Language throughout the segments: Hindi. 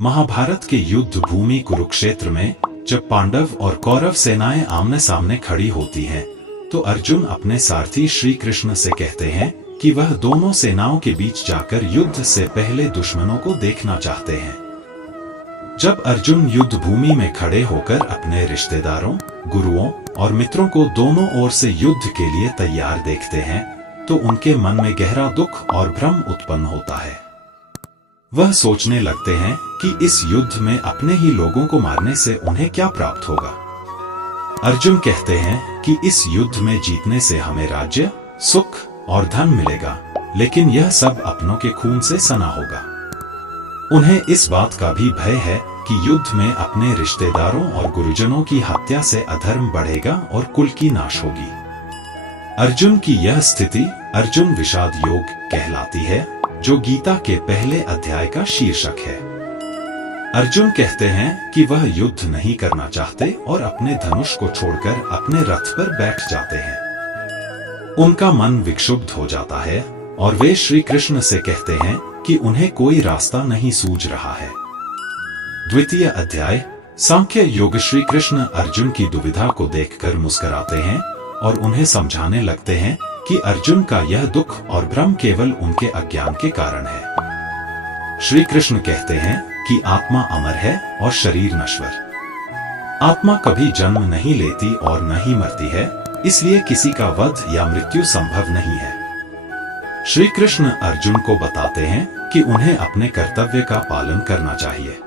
महाभारत के युद्ध भूमि कुरुक्षेत्र में जब पांडव और कौरव सेनाएं आमने सामने खड़ी होती हैं, तो अर्जुन अपने सारथी श्री कृष्ण से कहते हैं कि वह दोनों सेनाओं के बीच जाकर युद्ध से पहले दुश्मनों को देखना चाहते हैं। जब अर्जुन युद्ध भूमि में खड़े होकर अपने रिश्तेदारों, गुरुओं और मित्रों को दोनों ओर से युद्ध के लिए तैयार देखते हैं, तो उनके मन में गहरा दुख और भ्रम उत्पन्न होता है। वह सोचने लगते हैं कि इस युद्ध में अपने ही लोगों को मारने से उन्हें क्या प्राप्त होगा। अर्जुन कहते हैं कि इस युद्ध में जीतने से हमें राज्य, सुख और धन मिलेगा, लेकिन यह सब अपनों के खून से सना होगा। उन्हें इस बात का भी भय है कि युद्ध में अपने रिश्तेदारों और गुरुजनों की हत्या से अधर्म बढ़ेगा और कुल की नाश होगी। अर्जुन की यह स्थिति अर्जुन विषाद योग कहलाती है, जो गीता के पहले अध्याय का शीर्षक है। अर्जुन कहते हैं कि वह युद्ध नहीं करना चाहते और अपने धनुष को छोड़कर अपने रथ पर बैठ जाते हैं। उनका मन विक्षुब्ध हो जाता है और वे श्री कृष्ण से कहते हैं कि उन्हें कोई रास्ता नहीं सूझ रहा है। द्वितीय अध्याय सांख्य योग। श्री कृष्ण अर्जुन की दुविधा को देखकर मुस्कुराते हैं और उन्हें समझाने लगते हैं कि अर्जुन का यह दुख और भ्रम केवल उनके अज्ञान के कारण है। श्री कृष्ण कहते हैं कि आत्मा अमर है और शरीर नश्वर। आत्मा कभी जन्म नहीं लेती और न ही मरती है, इसलिए किसी का वध या मृत्यु संभव नहीं है। श्री कृष्ण अर्जुन को बताते हैं कि उन्हें अपने कर्तव्य का पालन करना चाहिए।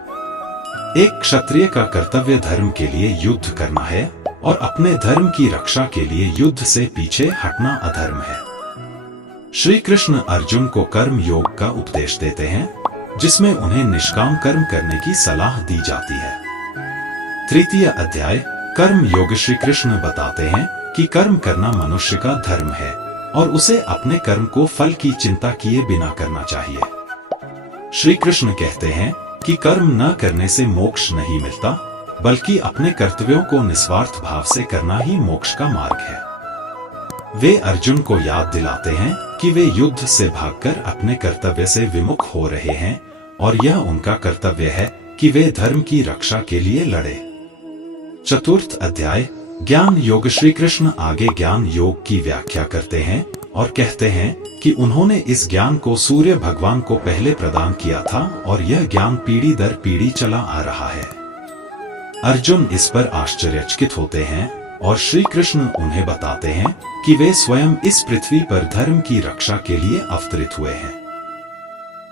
एक क्षत्रिय का कर्तव्य धर्म के लिए युद्ध करना है और अपने धर्म की रक्षा के लिए युद्ध से पीछे हटना अधर्म है। श्री कृष्ण अर्जुन को कर्म योग का उपदेश देते हैं, जिसमें उन्हें निष्काम कर्म करने की सलाह दी जाती है। तृतीय अध्याय कर्म योग। श्री कृष्ण बताते हैं कि कर्म करना मनुष्य का धर्म है और उसे अपने कर्म को फल की चिंता किए बिना करना चाहिए। श्री कृष्ण कहते हैं कि कर्म न करने से मोक्ष नहीं मिलता, बल्कि अपने कर्तव्यों को निस्वार्थ भाव से करना ही मोक्ष का मार्ग है। वे अर्जुन को याद दिलाते हैं कि वे युद्ध से भागकर अपने कर्तव्य से विमुख हो रहे हैं और यह उनका कर्तव्य है कि वे धर्म की रक्षा के लिए लड़े। चतुर्थ अध्याय ज्ञान योग। श्री कृष्ण आगे ज्ञान योग की व्याख्या करते हैं और कहते हैं कि उन्होंने इस ज्ञान को सूर्य भगवान को पहले प्रदान किया था और यह ज्ञान पीढ़ी दर पीढ़ी चला आ रहा है। अर्जुन इस पर आश्चर्यचकित होते हैं और श्री कृष्ण उन्हें बताते हैं कि वे स्वयं इस पृथ्वी पर धर्म की रक्षा के लिए अवतरित हुए हैं।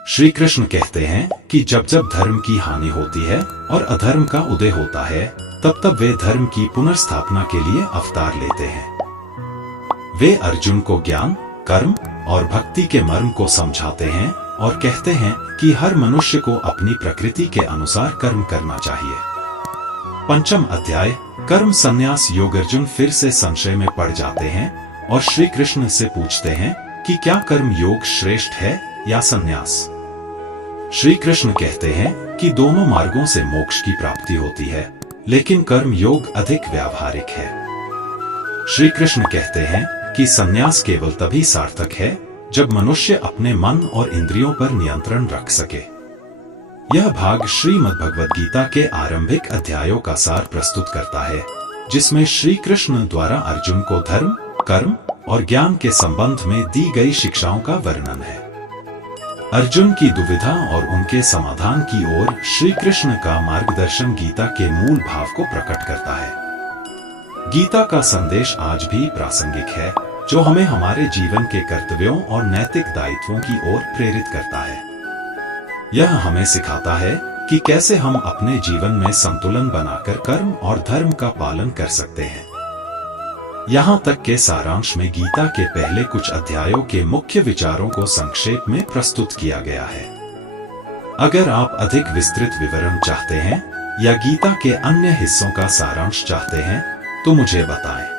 श्री कृष्ण कहते हैं कि जब जब धर्म की हानि होती है और अधर्म का उदय होता है, तब तब वे धर्म की पुनर्स्थापना के लिए अवतार लेते हैं। वे अर्जुन को ज्ञान, कर्म और भक्ति के मर्म को समझाते हैं और कहते हैं कि हर मनुष्य को अपनी प्रकृति के अनुसार कर्म करना चाहिए। पंचम अध्याय कर्म संन्यास योग। अर्जुन फिर से संशय में पड़ जाते हैं और श्री कृष्ण से पूछते हैं कि क्या कर्म योग श्रेष्ठ है या संन्यास। श्री कृष्ण कहते हैं कि दोनों मार्गों से मोक्ष की प्राप्ति होती है, लेकिन कर्म योग अधिक व्यावहारिक है। श्री कृष्ण कहते हैं कि संन्यास केवल तभी सार्थक है जब मनुष्य अपने मन और इंद्रियों पर नियंत्रण रख सके। यह भाग श्रीमद् भगवद गीता के आरंभिक अध्यायों का सार प्रस्तुत करता है, जिसमें श्री कृष्ण द्वारा अर्जुन को धर्म, कर्म और ज्ञान के संबंध में दी गई शिक्षाओं का वर्णन है। अर्जुन की दुविधा और उनके समाधान की ओर श्री कृष्ण का मार्गदर्शन गीता के मूल भाव को प्रकट करता है। गीता का संदेश आज भी प्रासंगिक है, जो हमें हमारे जीवन के कर्तव्यों और नैतिक दायित्वों की ओर प्रेरित करता है। यह हमें सिखाता है कि कैसे हम अपने जीवन में संतुलन बनाकर कर्म और धर्म का पालन कर सकते हैं। यहाँ तक के सारांश में गीता के पहले कुछ अध्यायों के मुख्य विचारों को संक्षेप में प्रस्तुत किया गया है। अगर आप अधिक विस्तृत विवरण चाहते हैं या गीता के अन्य हिस्सों का सारांश चाहते हैं, तो मुझे बताएं।